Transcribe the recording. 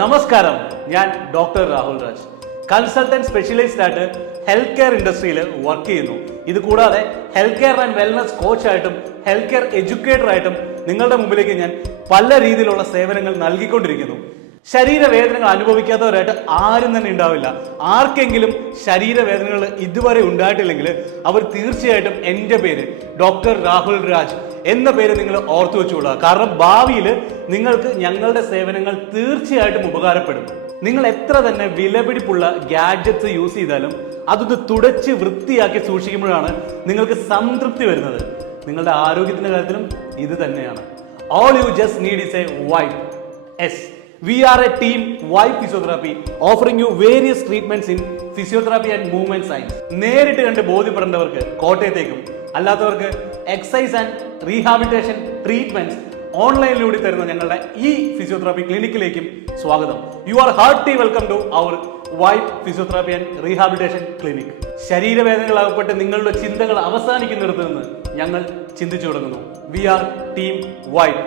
നമസ്കാരം, ഞാൻ doctor Rahul Raj. Consultant specialist ആയിട്ട് ഹെൽത്ത് കെയർ ഇൻഡസ്ട്രിയിൽ വർക്ക് ചെയ്യുന്നു. ഇത് കൂടാതെ ഹെൽത്ത് കെയർ ആൻഡ് വെൽനസ് കോച്ചായിട്ടും ഹെൽത്ത് കെയർ എഡ്യൂക്കേറ്റർ ആയിട്ടും നിങ്ങളുടെ മുമ്പിലേക്ക് ഞാൻ പല രീതിയിലുള്ള സേവനങ്ങൾ നൽകിക്കൊണ്ടിരിക്കുന്നു. ശരീരവേദനകൾ അനുഭവിക്കാത്തവരായിട്ട് ആരും തന്നെ ഉണ്ടാവില്ല. ആർക്കെങ്കിലും ശരീരവേദനകൾ ഇതുവരെ ഉണ്ടായിട്ടില്ലെങ്കിൽ അവർ തീർച്ചയായിട്ടും എൻ്റെ പേര് ഡോക്ടർ രാഹുൽ രാജ് എന്ന പേര് നിങ്ങൾ ഓർത്തു വെച്ചുകൊള്ളുക. കാരണം ഭാവിയിൽ നിങ്ങൾക്ക് ഞങ്ങളുടെ സേവനങ്ങൾ തീർച്ചയായിട്ടും ഉപകാരപ്പെടും. നിങ്ങൾ എത്ര തന്നെ വിലപിടിപ്പുള്ള ഗാഡ്ജറ്റ്സ് യൂസ് ചെയ്താലും അതൊന്ന് തുടച്ച് വൃത്തിയാക്കി സൂക്ഷിക്കുമ്പോഴാണ് നിങ്ങൾക്ക് സംതൃപ്തി വരുന്നത്. നിങ്ങളുടെ ആരോഗ്യത്തിന്റെ കാര്യത്തിലും ഇത് തന്നെയാണ്. All you just need is A wipe. S, we are a team wipe physiotherapy offering you various treatments in physiotherapy and movement science. നേരിട്ട് കണ്ട് ബോധ്യപ്പെടേണ്ടവർക്ക് കോട്ടയത്തേക്കും, അല്ലാത്തവർക്ക് എക്സസൈസ് ആൻഡ് റീഹാബിലിറ്റേഷൻ ട്രീറ്റ്മെന്റ്സ് ഓൺലൈനിലൂടെ തരുന്ന ഞങ്ങളുടെ ഈ ഫിസിയോതെറാപ്പി ക്ലിനിക്കിലേക്കും സ്വാഗതം. You are hearty welcome to our Vipe physiotherapy and rehabilitation clinic. ശരീരവേദനകളാകപ്പെട്ട് നിങ്ങളുടെ ചിന്തകൾ അവസാനിക്കുന്നിടത്ത് നിന്ന് ഞങ്ങൾ ചിന്തിച്ചു തുടങ്ങുന്നു. We are team wipe.